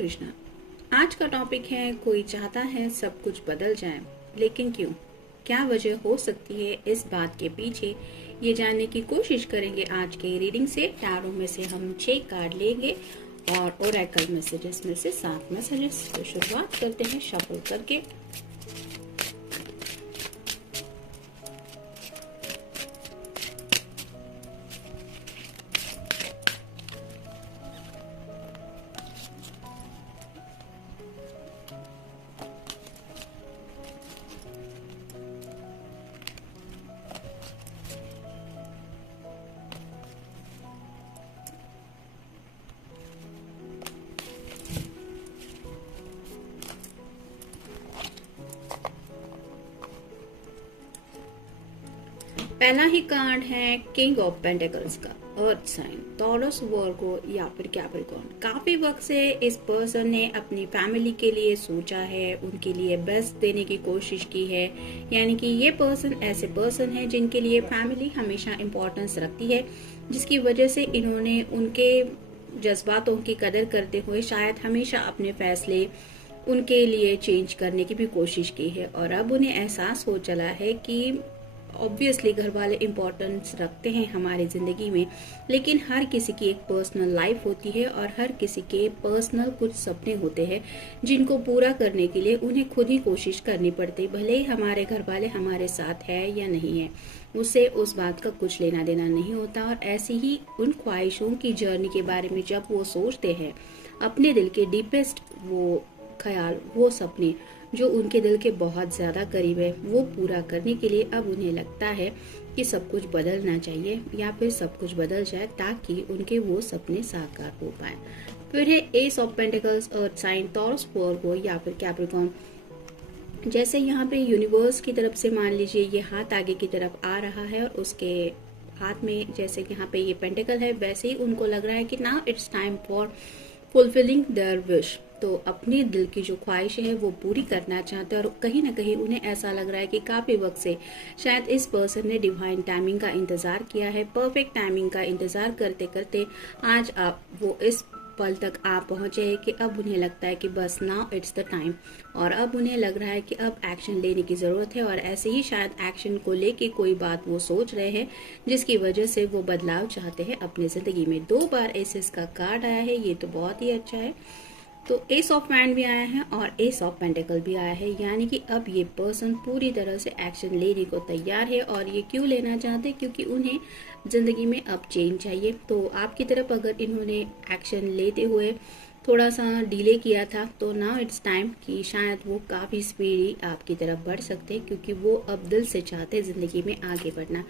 कृष्णा। आज का टॉपिक है कोई चाहता है सब कुछ बदल जाए, लेकिन क्यों? क्या वजह हो सकती है इस बात के पीछे, ये जानने की कोशिश करेंगे आज के रीडिंग से। टैरो में से हम 6 कार्ड लेंगे और ओरेकल मैसेजेस में से 7 मैसेजेस। तो शुरुआत करते हैं शफल करके। पहला ही कार्ड है किंग ऑफ पेंटिकल्स का, अर्थ साइन, टॉरस, वर्गो या फिर कैप्रिकॉर्न। काफी वक्त से इस पर्सन ने अपनी फैमिली के लिए सोचा है, उनके लिए बेस्ट देने की कोशिश की है। यानी कि ये पर्सन ऐसे पर्सन है जिनके लिए फैमिली हमेशा इम्पोर्टेंस रखती है, जिसकी वजह से इन्होंने उनके जज्बातों की कदर करते हुए शायद हमेशा अपने फैसले उनके लिए चेंज करने की भी कोशिश की है। और अब उन्हें एहसास हो चला है कि ऑब्वियसली घर वाले इम्पोर्टेंस रखते हैं हमारी जिंदगी में, लेकिन हर किसी की एक पर्सनल लाइफ होती है और हर किसी के पर्सनल कुछ सपने होते हैं जिनको पूरा करने के लिए उन्हें खुद ही कोशिश करनी पड़ती है। भले ही हमारे घर वाले हमारे साथ है या नहीं है, उससे उस बात का कुछ लेना देना नहीं होता। और ऐसी ही उन ख्वाहिशों की जर्नी के बारे में जब वो सोचते हैं, अपने दिल के डीपेस्ट वो ख्याल, वो सपने जो उनके दिल के बहुत ज्यादा करीब है, वो पूरा करने के लिए अब उन्हें लगता है कि सब कुछ बदलना चाहिए या फिर सब कुछ बदल जाए ताकि उनके वो सपने साकार हो पाए। फिर है ace of pentacles, earth sign, Taurus, Virgo या फिर कैप्रिकॉर्न। जैसे यहाँ पे यूनिवर्स की तरफ से मान लीजिए ये हाथ आगे की तरफ आ रहा है और उसके हाथ में जैसे यहाँ पे ये पेंटिकल है, वैसे ही उनको लग रहा है कि now it's time for fulfilling their wish. तो अपने दिल की जो ख्वाहिश है वो पूरी करना चाहते हैं और कहीं ना कहीं उन्हें ऐसा लग रहा है कि काफी वक्त से शायद इस पर्सन ने डिवाइन टाइमिंग का इंतजार किया है। परफेक्ट टाइमिंग का इंतजार करते करते आज आप वो इस पल तक आ पहुंचे हैं कि अब उन्हें लगता है कि बस नाउ इट्स द टाइम। और अब उन्हें लग रहा है कि अब एक्शन लेने की जरूरत है। और ऐसे ही शायद एक्शन को लेके कोई बात वो सोच रहे हैं जिसकी वजह से वो बदलाव चाहते हैं अपनी जिंदगी में। 2 बार एसेस का कार्ड आया है, ये तो बहुत ही अच्छा है। तो एस ऑफ वैंड भी आया है और एस ऑफ पेंटिकल भी आया है, यानी कि अब ये पर्सन पूरी तरह से एक्शन लेने को तैयार है। और ये क्यों लेना चाहते हैं? क्योंकि उन्हें जिंदगी में अब चेंज चाहिए। तो आपकी तरफ अगर इन्होंने एक्शन लेते हुए थोड़ा सा डिले किया था, तो नाउ इट्स टाइम कि शायद वो काफ़ी स्पीडी आपकी तरफ बढ़ सकते हैं, क्योंकि वो अब दिल से चाहते हैं ज़िंदगी में आगे बढ़ना।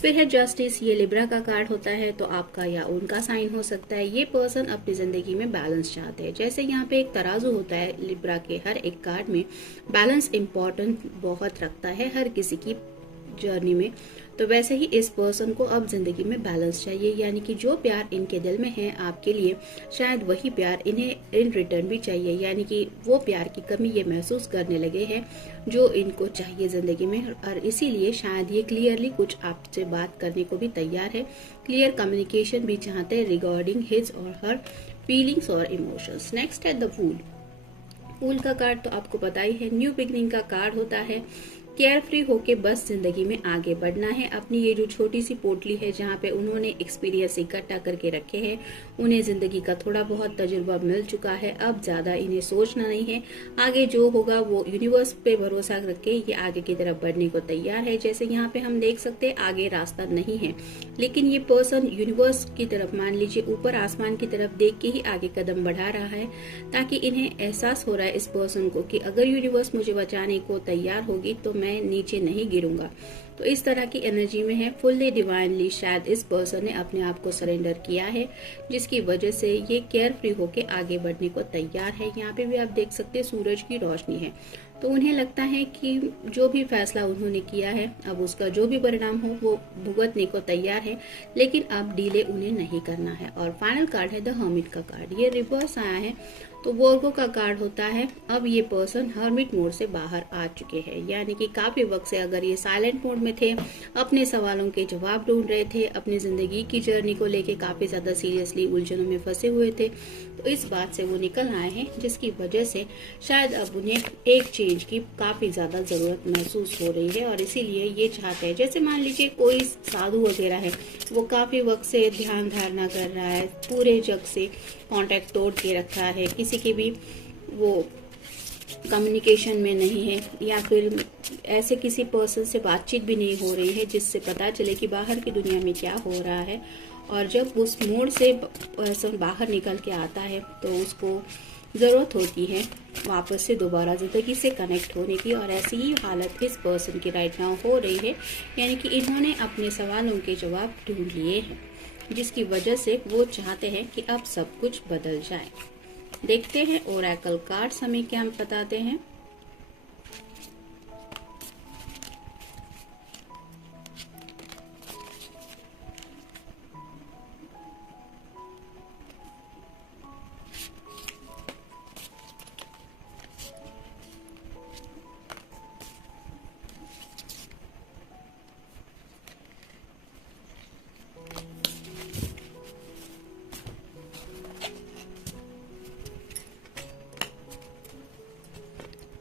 फिर है जस्टिस, ये लिब्रा का कार्ड होता है, तो आपका या उनका साइन हो सकता है। ये पर्सन अपनी ज़िंदगी में बैलेंस चाहते हैं। जैसे यहाँ पे एक तराजू होता है लिब्रा के हर एक कार्ड में, बैलेंस इम्पॉर्टेंट बहुत रखता है हर किसी की जर्नी में। तो वैसे ही इस पर्सन को अब जिंदगी में बैलेंस चाहिए, यानी कि जो प्यार इनके दिल में है आपके लिए, शायद वही प्यार इन्हें इन रिटर्न भी चाहिए। यानी कि वो प्यार की कमी ये महसूस करने लगे हैं जो इनको चाहिए जिंदगी में। और इसीलिए शायद ये क्लियरली कुछ आपसे बात करने को भी तैयार है, क्लियर कम्युनिकेशन भी चाहते हैं रिगार्डिंग हिज और हर फीलिंग्स और इमोशंस। नेक्स्ट है द फूल। फूल का कार्ड तो आपको पता ही है, न्यू बिगनिंग का कार्ड होता है। केयर फ्री होके बस जिंदगी में आगे बढ़ना है। अपनी ये जो छोटी सी पोटली है जहाँ पे उन्होंने एक्सपीरियंस इकट्ठा करके रखे हैं, उन्हें जिंदगी का थोड़ा बहुत तजुर्बा मिल चुका है। अब ज्यादा इन्हें सोचना नहीं है, आगे जो होगा वो यूनिवर्स पे भरोसा रख के ये आगे की तरफ बढ़ने को तैयार है। जैसे यहाँ पे हम देख सकते हैं आगे रास्ता नहीं है, लेकिन ये पर्सन यूनिवर्स की तरफ, मान लीजिए ऊपर आसमान की तरफ देख के ही आगे कदम बढ़ा रहा है, ताकि इन्हें एहसास हो रहा है इस पर्सन को कि अगर यूनिवर्स मुझे बचाने को तैयार होगी तो मैं नीचे नहीं गिरूंगा। तो इस तरह की एनर्जी में है। फुल्ली डिवाइनली शायद इस पर्सन ने अपने आप को सरेंडर किया है, जिसकी वजह से ये केयर फ्री होके आगे बढ़ने को तैयार है। यहाँ पे भी आप देख सकते हैं सूरज की रोशनी है। तो उन्हें लगता है कि जो भी फैसला उन्होंने किया है, अब उसका जो भी परिणाम हो वो भुगतने को तैयार है, लेकिन अब डिले उन्हें नहीं करना है। और फाइनल कार्ड है द हर्मिट का कार्ड। ये रिवर्स आया है तो वर्गो का कार्ड होता है अब ये पर्सन हर्मिट मोड से बाहर आ चुके हैं, यानी कि काफी वक्त से अगर ये साइलेंट मोड में थे, अपने सवालों के जवाब ढूंढ रहे थे, अपनी जिंदगी की जर्नी को लेके काफी ज्यादा सीरियसली उलझनों में फंसे हुए थे, तो इस बात से वो निकल आए हैं, जिसकी वजह से शायद अब उन्हें एक चेंज की काफी ज्यादा जरूरत महसूस हो रही है और इसीलिए ये चाहते हैं। जैसे मान लीजिए कोई साधु वगैरह है, वो काफी वक्त से ध्यान धारणा कर रहा है, पूरे जग से कांटेक्ट तोड़ के रखा है, किसी के भी वो कम्युनिकेशन में नहीं है, या फिर ऐसे किसी पर्सन से बातचीत भी नहीं हो रही है जिससे पता चले कि बाहर की दुनिया में क्या हो रहा है। और जब उस मोड से पर्सन बाहर निकल के आता है तो उसको ज़रूरत होती है वापस से दोबारा ज़िंदगी से कनेक्ट होने की, और ऐसी ही हालत इस पर्सन की राइट नाउ हो रही है, यानी कि इन्होंने अपने सवालों के जवाब ढूंढ लिए हैं, जिसकी वजह से वो चाहते हैं कि अब सब कुछ बदल जाए। देखते हैं ओरेकल कार्ड्स हमें क्या बताते हैं।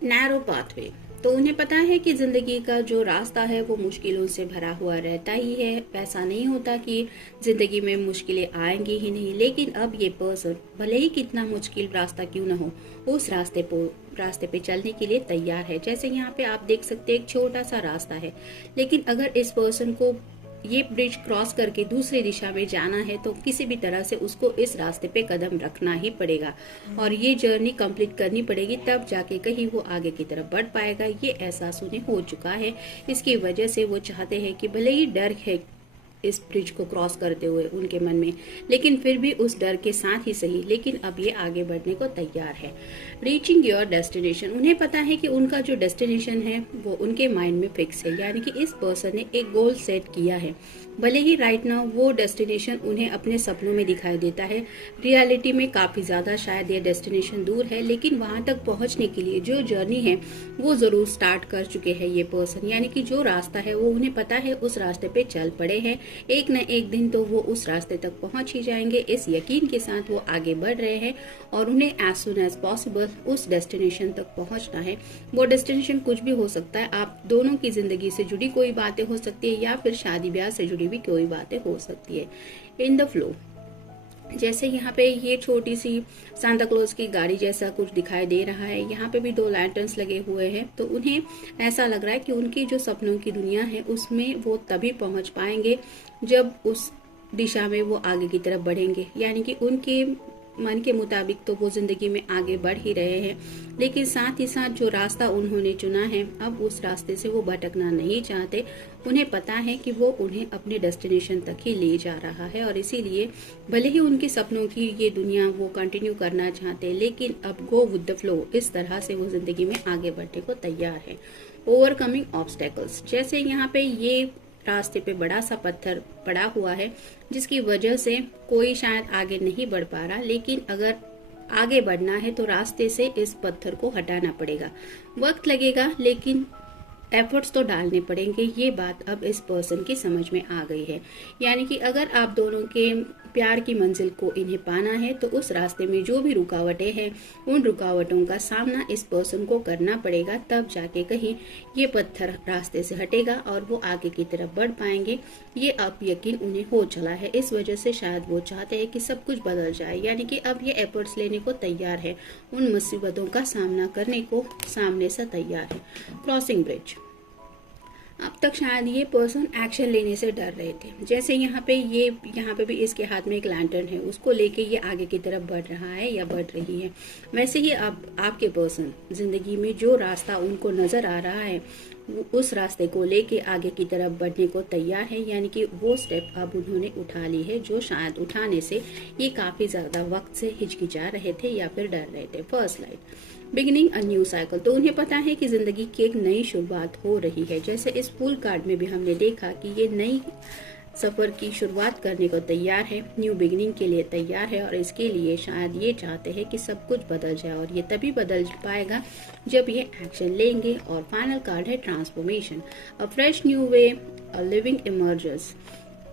नैरो पाथवे, तो उन्हें पता है कि जिंदगी का जो रास्ता है वो मुश्किलों से भरा हुआ रहता ही है। ऐसा नहीं होता कि जिंदगी में मुश्किलें आएंगी ही नहीं, लेकिन अब ये पर्सन भले ही कितना मुश्किल रास्ता क्यों ना हो, उस रास्ते पे चलने के लिए तैयार है। जैसे यहाँ पे आप देख सकते हैं एक छोटा सा रास्ता है, लेकिन अगर इस पर्सन को ये ब्रिज क्रॉस करके दूसरी दिशा में जाना है तो किसी भी तरह से उसको इस रास्ते पे कदम रखना ही पड़ेगा और ये जर्नी कंप्लीट करनी पड़ेगी, तब जाके कहीं वो आगे की तरफ बढ़ पाएगा। ये एहसास उन्हें हो चुका है, इसकी वजह से वो चाहते हैं कि भले ही डर है इस ब्रिज को क्रॉस करते हुए उनके मन में, लेकिन फिर भी उस डर के साथ ही सही, लेकिन अब ये आगे बढ़ने को तैयार है। रीचिंग योर डेस्टिनेशन, उन्हें पता है कि उनका जो डेस्टिनेशन है वो उनके माइंड में फिक्स है, यानी कि इस पर्सन ने एक गोल सेट किया है। भले ही राइट नाउ वो डेस्टिनेशन उन्हें अपने सपनों में दिखाई देता है, रियलिटी में काफी ज्यादा शायद ये डेस्टिनेशन दूर है, लेकिन वहां तक पहुंचने के लिए जो जर्नी है वो जरूर स्टार्ट कर चुके हैं ये पर्सन, यानी कि जो रास्ता है वो उन्हें पता है, उस रास्ते पे चल पड़े हैं। एक न एक दिन तो वो उस रास्ते तक पहुंच ही जाएंगे, इस यकीन के साथ वो आगे बढ़ रहे हैं और उन्हें एज सुन एज पॉसिबल उस डेस्टिनेशन तक पहुंचना है। वो डेस्टिनेशन कुछ भी हो सकता है, आप दोनों की जिंदगी से जुड़ी कोई बातें हो सकती है या फिर शादी ब्याह से जुड़ी भी कोई बातें हो सकती है। इन द फ्लो, जैसे यहाँ पे ये छोटी सी सांता क्लॉज की गाड़ी जैसा कुछ दिखाई दे रहा है, यहाँ पे भी 2 लैंटर्न्स लगे हुए हैं, तो उन्हें ऐसा लग रहा है कि उनकी जो सपनों की दुनिया है उसमें वो तभी पहुंच पाएंगे जब उस दिशा में वो आगे की तरफ बढ़ेंगे, यानी कि उनके मन के मुताबिक तो वो जिंदगी में आगे बढ़ ही रहे हैं, लेकिन साथ ही साथ जो रास्ता उन्होंने चुना है अब उस रास्ते से वो भटकना नहीं चाहते। उन्हें पता है कि वो उन्हें अपने डेस्टिनेशन तक ही ले जा रहा है और इसीलिए भले ही उनके सपनों की ये दुनिया वो कंटिन्यू करना चाहते हैं, लेकिन अब गो विद द फ्लो, इस तरह से वो जिंदगी में आगे बढ़ने को तैयार है। ओवरकमिंग ऑब्स्टेकल्स, जैसे यहाँ पे ये रास्ते पे बड़ा सा पत्थर पड़ा हुआ है जिसकी वजह से कोई शायद आगे नहीं बढ़ पा रहा, लेकिन अगर आगे बढ़ना है तो रास्ते से इस पत्थर को हटाना पड़ेगा। वक्त लगेगा लेकिन एफर्ट्स तो डालने पड़ेंगे, ये बात अब इस पर्सन की समझ में आ गई है। यानी कि अगर आप दोनों के प्यार की मंजिल को इन्हें पाना है तो उस रास्ते में जो भी रुकावटें हैं उन रुकावटों का सामना इस पर्सन को करना पड़ेगा, तब जाके कहीं ये पत्थर रास्ते से हटेगा और वो आगे की तरफ बढ़ पाएंगे। ये अब यकीन उन्हें हो चला है, इस वजह से शायद वो चाहते हैं कि सब कुछ बदल जाए, यानी कि अब ये एफर्ट्स लेने को तैयार है, उन मुसीबतों का सामना करने को सामने से तैयार है। क्रॉसिंग ब्रिज, अब तक शायद ये पर्सन एक्शन लेने से डर रहे थे, जैसे यहाँ पे भी इसके हाथ में एक लैंटर्न है, उसको लेके ये आगे की तरफ बढ़ रहा है या बढ़ रही है। वैसे ही अब आपके पर्सन जिंदगी में जो रास्ता उनको नजर आ रहा है उस रास्ते को लेके आगे की तरफ बढ़ने को तैयार है, यानी कि वो स्टेप अब उन्होंने उठा ली है जो शायद उठाने से ये काफी ज्यादा वक्त से हिचकिचा रहे थे या फिर डर रहे थे। First light, beginning a new cycle, तो उन्हें पता है कि जिंदगी की एक नई शुरुआत हो रही है। जैसे इस फूल कार्ड में भी हमने देखा कि ये नई सफर की शुरुआत करने को तैयार है, न्यू बिगिनिंग के लिए तैयार है और इसके लिए शायद ये चाहते हैं कि सब कुछ बदल जाए और ये तभी बदल पाएगा जब ये एक्शन लेंगे। और फाइनल कार्ड है transformation, a fresh new way a living emerges.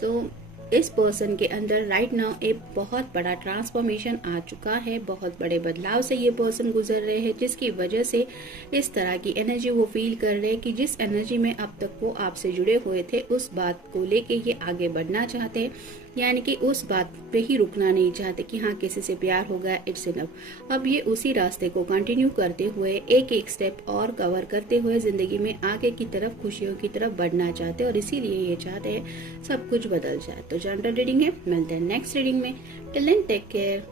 तो इस पर्सन के अंदर राइट नाउ एक बहुत बड़ा ट्रांसफॉर्मेशन आ चुका है, बहुत बड़े बदलाव से ये पर्सन गुजर रहे हैं, जिसकी वजह से इस तरह की एनर्जी वो फील कर रहे हैं कि जिस एनर्जी में अब तक वो आपसे जुड़े हुए थे उस बात को लेके ये आगे बढ़ना चाहते हैं, यानी कि उस बात पे ही रुकना नहीं चाहते कि हाँ किसी से प्यार हो गया इट्स इनफ। अब ये उसी रास्ते को कंटिन्यू करते हुए एक एक स्टेप और कवर करते हुए जिंदगी में आगे की तरफ, खुशियों की तरफ बढ़ना चाहते हैं और इसीलिए ये चाहते हैं सब कुछ बदल जाए। तो जनरल रीडिंग है, मिलते हैं नेक्स्ट रीडिंग में। Till then take care.